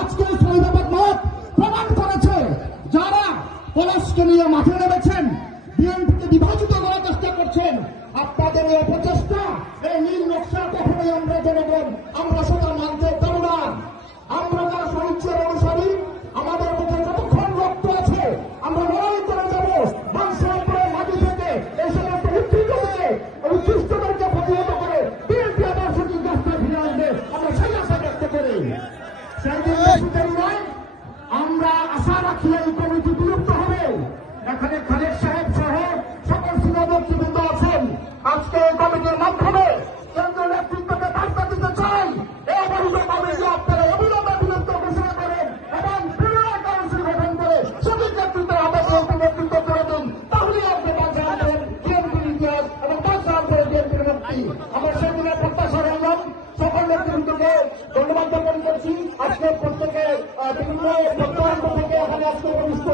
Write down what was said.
আজকে ফরিদাবাদ মত প্রমাণ করেছে যারা পলাশকে নিয়ে মাঠে নেমেছেন, বিএনপিকে বিভাজিত করার চেষ্টা করছেন, আপনাদের এই অপচেষ্টা, এই নীল নকশা কখনোই আমরা জনগণ আমরা সেটা মানতে পারব না। আমরা যারা শহীদের অনুসারী, আমাদের মধ্যে যতক্ষণ রক্ত আছে আমরা লড়াই করে যাব বাংলাদেশের মাটি থেকে এই সমস্ত উৎকৃষ্টদেরকে প্রতিহত করে বিএনপি আবার সঠিক রাস্তায় ফিরে আসবে, আমরা সেই আশা ব্যক্ত করি। সেই দিন নয়, আমরা আশা রাখি এই কমিটি বিলুপ্ত হবে। এখানে খালেদ সাহেব সহ সকল সিনিয়র নেতৃবৃন্দ আছেন। আজকে এই কমিটির মাধ্যমে কেন্দ্রীয় নেতৃত্বকে বার্তা দিতে চাই, এই অবহিত কমিটি আপনারা অবিলম্বে বিলুপ্ত ঘোষণা করেন এবং পুনরায় কাউন্সিল গঠন করে সঠিক নেতৃত্বের হাতে নেতৃত্ব করে দিন। তাহলে আপনি বাংলা আনবেন বিএনপির ইতিহাস এবং বাংলা আনবেন বিএনপির মুক্তি। আমরা সেদিনের প্রত্যাশা রাখলাম। সকল নেতৃবৃন্দকে ধন্যবাদ জ্ঞাপন করছি। আজকে প্রত্যেকে বিভিন্ন থেকে এখানে আজকে অনুষ্ঠিত